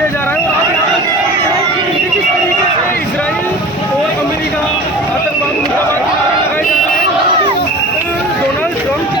کیا جا رہا ہے. اور کس طریقے سے اسرائیل اور امریکہ آتنکواد مردہ باد کے نعرے لگائے جا رہے ہیں. ڈونلڈ ٹرمپ کے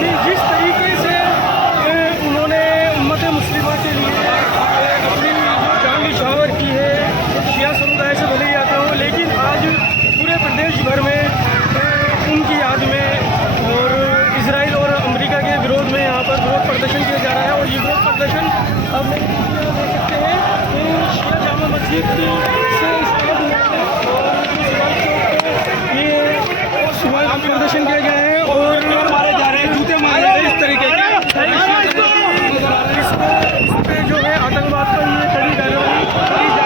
کہ جس طریقے سے انہوں نے امت مسلمہ کے لیے اپنی جان نچھاور کی ہے. شیعہ سمودائے سے بھلے ہی آتے ہوں لیکن آج پورے پردیش بھر میں ان کی یاد میں اور اسرائیل اور امریکہ کے وروਧ میں یہاں پر وروਧ پردرشن کیا جا رہا ہے. اور یہ وروਧ پردرشن آپ دیکھ سکتے ہیں کہ شیعہ جامع مسجد سے اسٹارٹ ہوا ہے اور یہ سوال پردرشن کیا گیا ہے اور مارے جا رہے ہیں, جوتے مارے جا رہے ہیں اس طریقے کے. اس پہ جو ہے آتنکواد پر یہ کڑی کارروائی کی جا رہی ہے.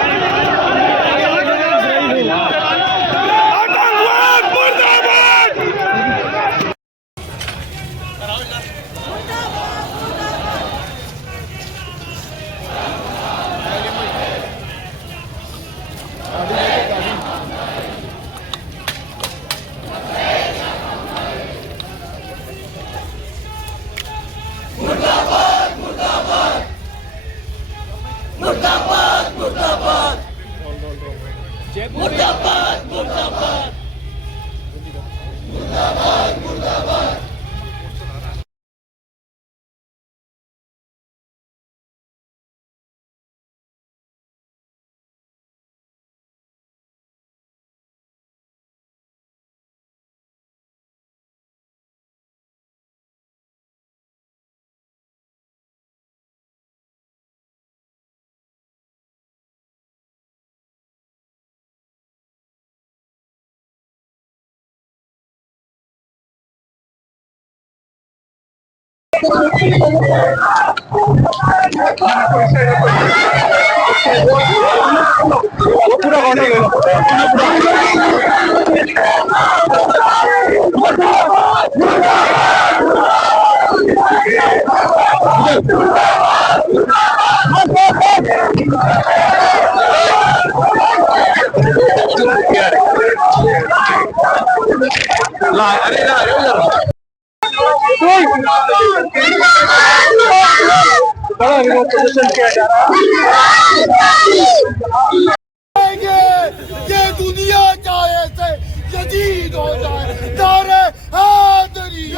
یہ دنیا چاہے سے جدید ہو جائے. نعرہ حیدری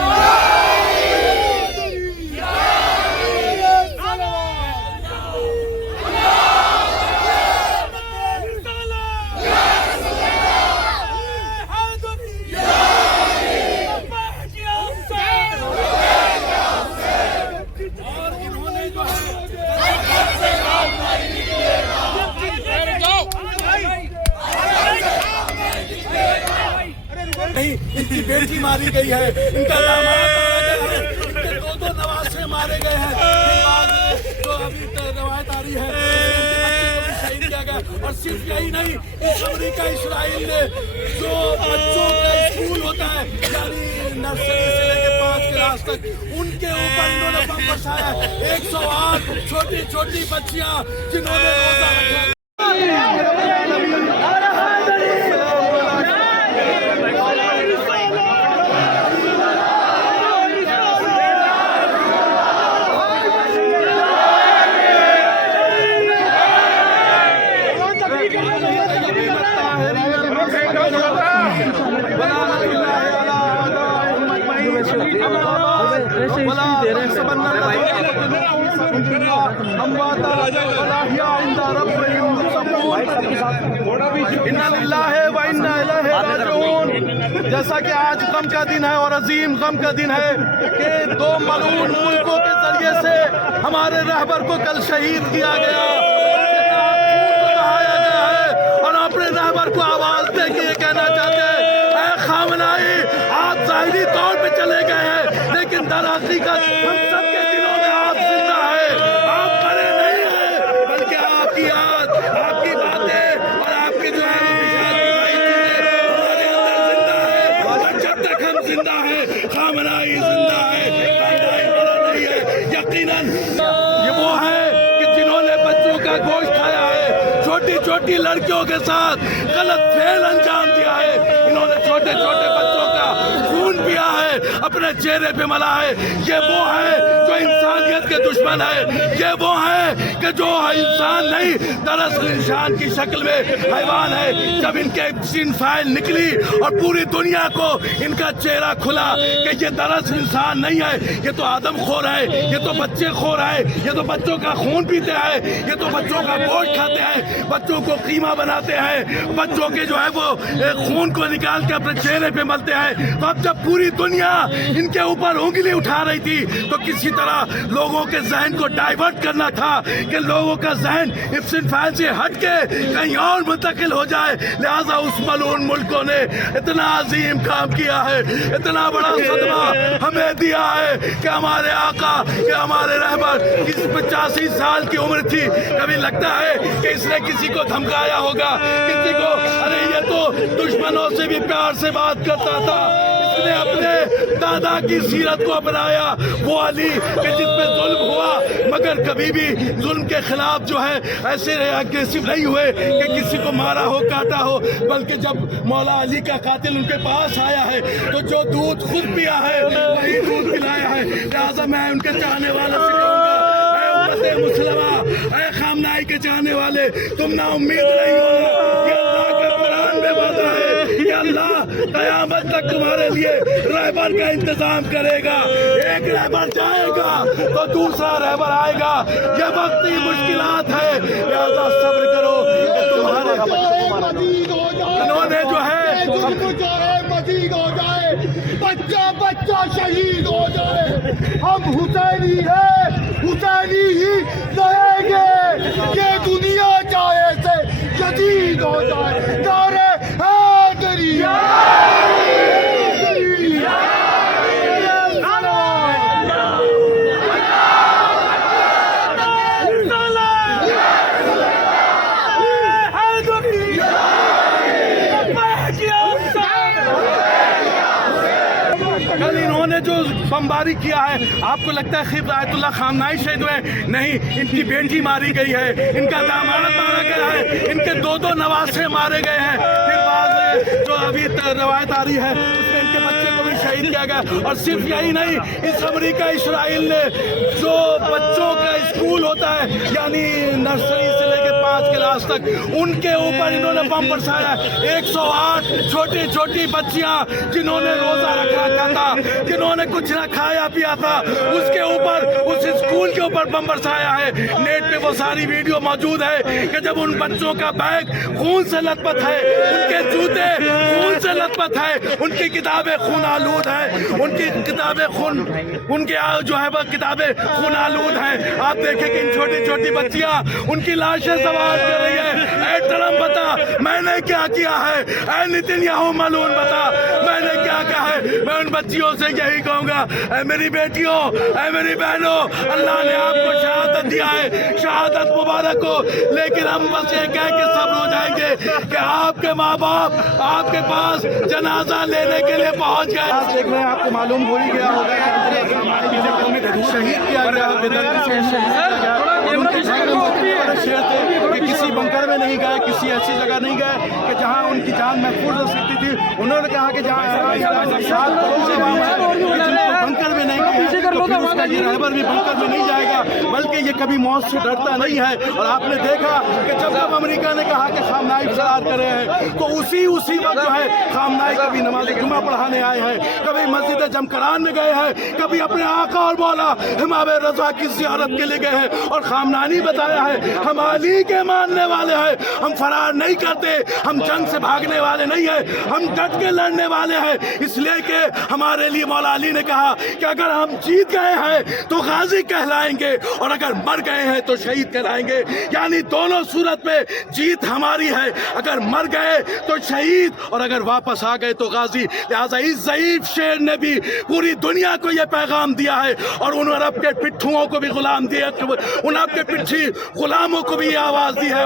ان کی بیٹی ماری گئی ہے, ان کا داماد مارا گیا ہے, ان کے دو نواسے مارے گئے ہیں. جو ابھی روایت آ رہی ہے ان کے بچے کو بھی شہید کیا گیا. اور صرف یہی نہیں, اس امریکہ اسرائیل نے جو بچوں کا اسکول ہوتا ہے یعنی نرسری سے لے کے 5 کلاس تک ان کے اوپر انہوں نے بم برسایا. 108 چھوٹی چھوٹی بچیاں جنہوں نے روزہ رکھا. جیسا کہ آج غم کا دن ہے اور عظیم غم کا دن ہے کہ 2 ملعون ملکوں کے ذریعے سے ہمارے رہبر کو کل شہید کیا گیا, بہایا گیا ہے. اور اپنے رہبر کو آواز دے کے یہ کہنا چاہتے ہیں, اے خامنائی آپ ظاہری طور پہ چلے گئے ہیں لیکن در حقیقت ہم سب کے دلوں میں آپ زندہ ہے. آپ مرے نہیں ہیں بلکہ آپ کی یاد, آپ کی باتیں اور آپ کی جو ہے جب تک ہم زندہ ہیں خامنائی زندہ ہے, خامنائی مرا نہیں ہے. یقیناً یہ وہ ہے کہ جنہوں نے بچوں کا گوشت کھایا ہے, چھوٹی چھوٹی لڑکیوں کے ساتھ غلط فعل انجام دیا ہے, انہوں نے چھوٹے چھوٹے بچوں کا خون پیا ہے. ہے اپنے چہرے پہ ملا ہے. یہ وہ ہے جو انسانیت کے دشمن ہے. یہ وہ ہے کہ جو انسان نہیں دراصل انسان کی شکل میں حیوان ہے. جب ان کے سین فائل نکلی اور پوری دنیا کو ان کا چہرہ کھلا کہ یہ دراصل انسان نہیں ہے, یہ تو آدم خور ہے, یہ تو بچے خور ہے, یہ تو بچوں کا خون پیتے ہیں, یہ تو بچوں کا گوشت کھاتے ہیں, بچوں کو قیمہ بناتے ہیں, بچوں کے جو ہے وہ خون کو نکال کے اپنے چہرے پہ ملتے ہیں. تو اب جب پوری دنیا ان کے اوپر انگلی اٹھا رہی تھی تو کسی طرح لوگوں کے ذہن کو ڈائیورٹ کرنا تھا کہ لوگوں کا ذہن ابسن فائل سے ہٹ کے کہیں اور منتقل ہو جائے. لہٰذا اس ملعون ملکوں نے اتنا عظیم کام کیا ہے, اتنا بڑا صدمہ ہمیں دیا ہے کہ ہمارے آقا, کہ ہمارے رہبر کی 85 سال کی عمر تھی. کبھی لگتا ہے کہ اس نے کسی کو دھمکایا ہوگا, کسی کو ارے یہ تو دشمنوں سے بھی پیار سے بات کرتا تھا. اس نے اپنے دادا کی سیرت کو اپنایا, وہ علی کہ جس پہ ظلم ہوا مگر کبھی بھی ظلم کے خلاف جو ہے ایسے اگریسو نہیں ہوئے کہ کسی کو مارا ہو, کاٹا ہو, بلکہ جب مولا علی کا قاتل ان کے پاس آیا ہے تو جو دودھ خود پیا ہے وہی دودھ پلایا ہے. لہٰذا میں ان کے چاہنے والوں سے کہوں گا, اے امت مسلمہ, اے خامنائی کے چاہنے والے, تم نا امید نہیں ہونا. یہ اللہ کا قرآن میں وعدہ ہے کہ اللہ قیامت تک تمہارے لیے رہبر کا انتظام کرے گا. ایک رہبر جائے گا تو دوسرا رہبر آئے گا. یہ وقتی مشکلات ہے, لہذا صبر کرو کہ تمہارے انہوں نے جو ہے مزید ہو جائے, بچہ بچہ شہید ہو جائے. ہم حسینی ہیں, حسینی ہی رہیں گے. یہ دنیا چاہے سے جدید ہو جائے. نعرے حیدری کل انہوں نے جو بمباری کیا ہے, آپ کو لگتا ہے خیر آیت اللہ خامنائی شہید ہوئے؟ نہیں, ان کی بیٹی ماری گئی ہے, ان کا داماد مارا گیا ہے, ان کے 2 نواسے مارے گئے ہیں. پھر بعض جو ابھی روایت آ رہی ہے اس میں ان کے بچے کو بھی شہید کیا گیا. اور صرف یہی نہیں, اس امریکہ اسرائیل نے جو بچوں کا اسکول ہوتا ہے یعنی نرسری سے لے کے 5 کلاس تک, ان کے اوپر انہوں نے بم برسایا. 108 چھوٹی چھوٹی بچیاں جنہوں نے روزہ رکھا تھا, جنہوں نے کچھ نہ کھایا پیا تھا, اس کے اوپر, اس اسکول کے اوپر بم برسایا ہے. نیٹ پہ وہ ساری ویڈیو موجود ہے کہ جب ان بچوں کا بیگ خون سے لت پت ہے, ان کے جوتے خون سے لت پت ہے, ان کی کتابیں خون آلود ہیں, ان کی کتابیں خون, ان کے جو ہے وہ کتابیں خون آلود ہیں. آپ دیکھیں کہ ان چھوٹی چھوٹی بچیاں ان کی لاشیں سوار کر رہی ہے. اے ٹرمپ بتا میں نے کیا کیا ہے, اے نتن یاہو ملعون بتا میں نے کیا کیا ہے. میں ان بچیوں سے یہی کہوں گا, اے میری بیٹیوں, اے میری بہنوں, اللہ نے آپ کو شہادت دیا ہے, شہادت مبارک ہو, لیکن ہم بس یہ کہہ کے صبر ہو جائیں گے کہ آپ کے ماں باپ آپ کے پاس جنازہ لینے کے لیے پہنچ گئے. دیکھ رہے ہیں, آپ کو معلوم ہو ہی گیا ہوگا شہید کیا گیا, کسی بنکر میں نہیں گئے, کسی ایسی جگہ نہیں گئے کہ جہاں ان کی جان محفوظ رہ سکتی تھی. انہوں نے کہا کہ جہاں بنکر میں نہیں گئے تو پھر اس کا یہ رہبر بھی بنکر میں نہیں جائے گا, بلکہ یہ کبھی موت سے ڈرتا نہیں ہے. اور آپ نے دیکھا کہ جب امریکہ نے کہا کہ خامنائی فرار کرے ہیں تو اسی وقت جو ہے خامنائی کبھی نماز جمعہ پڑھانے آئے ہیں, کبھی مسجد جمکران میں گئے ہیں, کبھی اپنے آقا اور مولا امام رضا کی زیارت کے لیے گئے ہیں. اور خامنانی بتایا ہے ہم علی کے ماننے والے ہیں, ہم فرار نہیں کرتے, ہم جنگ سے بھاگنے والے نہیں ہیں, ہم ڈٹ کے لڑنے والے ہیں. اس لیے کہ ہمارے لیے مولا علی نے کہا کہ اگر ہم جیت گئے ہیں تو غازی کہلائیں گے, اور اگر مر گئے ہیں تو شہید کہلائیں گے. یعنی دونوں صورت میں جیت ہماری ہے, اگر مر گئے تو شہید, اور اگر واپس آ گئے تو غازی. لہٰذا اس ضعیف شیر نے بھی پوری دنیا کو یہ پیغام دیا ہے, اور انہوں نے اپنے پٹھوں کو بھی غلام دیا, ان اپنے پٹھی غلاموں کو بھی یہ آواز دی ہے,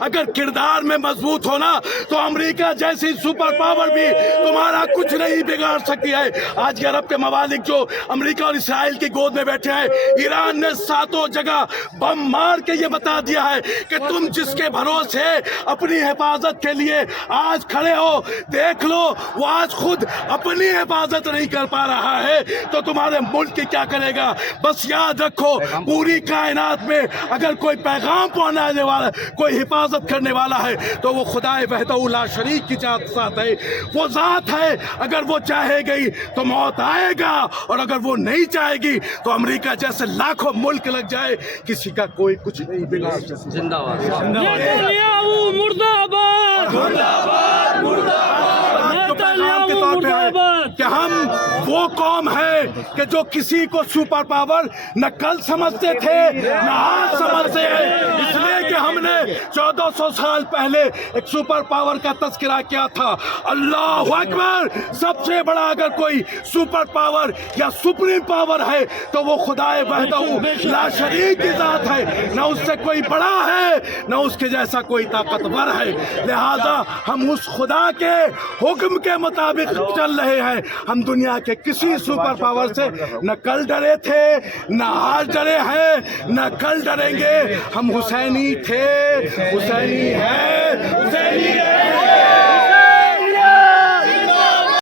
اگر کردار میں مضبوط ہونا تو امریکہ جیسی سپر پاور بھی تمہارا کچھ نہیں بگاڑ سکتی ہے. آج عرب کے ممالک جو امریکہ اور اسرائیل کی گود میں بیٹھے ہیں, ایران نے 7 جگہ بم مار کے یہ بتا دیا ہے کہ تم جس کے بھروسے اپنی حفاظت کے لیے آج کھڑے ہو, دیکھ لو وہ آج خود اپنی حفاظت نہیں کر پا رہا ہے تو تمہارے ملک کی کیا کرے گا. بس یاد رکھو پوری کائنات میں اگر کوئی پیغام پہنچانے والا, کوئی حفاظت کرنے والا ہے تو وہ خدا وحدہ لا شریک کی ذات ہے. وہ ذات ہے, اگر وہ چاہے گی تو موت آئے گا, اور اگر وہ نہیں چاہے گی تو امریکہ جیسے لاکھوں ملک لگ جائے کسی کا کوئی کچھ نہیں بگاڑ سکتا. زندہ پیغام کے طور پہ ہے کہ ہم وہ قوم ہے کہ جو کسی کو سپر پاور نہ کل سمجھتے تھے نہ آج سمجھتے ہیں. اس لیے کہ ہم نے 1400 سال پہلے ایک سپر پاور کا تذکرہ کیا تھا. اللہ اکبر, سب سے بڑا اگر کوئی سپر پاور یا سپریم پاور ہے تو وہ خدا وحدہ لا شریک کی ذات ہے. نہ اس سے کوئی بڑا ہے نہ اس کے جیسا کوئی طاقتور ہے. لہذا ہم اس خدا کے حکم کے مطابق چل رہے ہیں. ہم دنیا کے کسی سپر پاور سے نہ کل ڈرے تھے نہ آج ڈرے ہیں نہ کل ڈریں گے. ہم حسینی تھے, حسینی ہے, حسینی ہے.